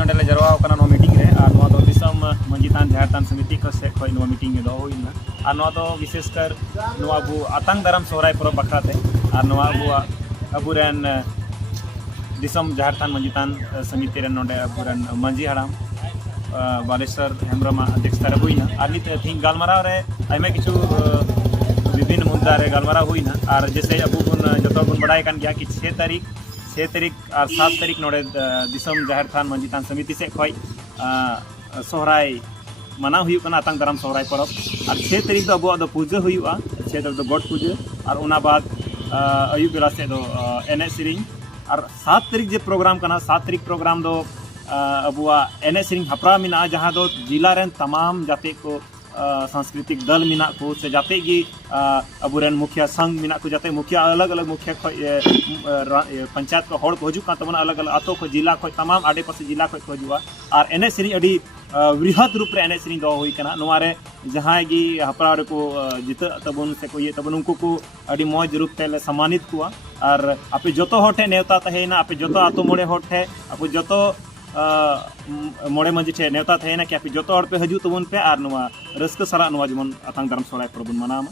नोडे Jarawa meeting रे और नवा दो दिसम मंजितान झारतान समिति को से खय नवा मीटिंग में दो होइना और नवा दो विशेषकर नवा अबु आतंग दाराम सोहराय परब बखराते और नवा अबुरेन दिसम झारतान मंजितान समिति रे नोडे अबुरेन मंजी हराम बालेश्वर हेम्ब्रम अध्यक्षता रे होइना और नित थिंग गालमाराव रे आइमा किछु विभिन्न मुद्दा रे गालमाराव होइना और जैसे अबु बुन जतो बुन बड़ाय कान गया कि 6 तारीख और 7 तारीख नोडे दिसम झारतान मंजितान समिति से खय सोहराय मना हुई आतंग दाराम सोहराय परब और 6 तारीख दो अबुआ दो पूजा हुआ 6 तारीख दो गॉड पूजा और उना बाद अयुब बेला से दो एने सेरिंग और 7 तारीख जे प्रोग्राम कना 7 तारीख प्रोग्राम दो अबुआ एने सेरिंग हपरा मिना जहाँ दो जिला रेन तमाम जाते को सांस्कृतिक दल मिना को से जाते गी अबुरेन मुखिया संघ मिना को जाते मुखिया अलग अलग मुखिया पंचायत को हड़ को हजू का तब अलग अलग आतो को जिला को तमाम आडे पास जिला को हजूआ और एने सेरिंग अड़ी वृहद रूप रे एने सेरिंग दो हुई कना नोवारे जहाँ गी हपरा रे को जित तबन से को ये तबन उनको को अड़ी मौज रूप ते सम्मानित कुआ और आपे जतो होठे नेवता तहेना आपे जतो आतो मोड़े होठे आपे जतो मोड़े मंजी ठे नेवता थे कि आप जो पे हजू तबन पे और रस्क सरा जेमन आतंग दाराम सोहराय परब मनामा।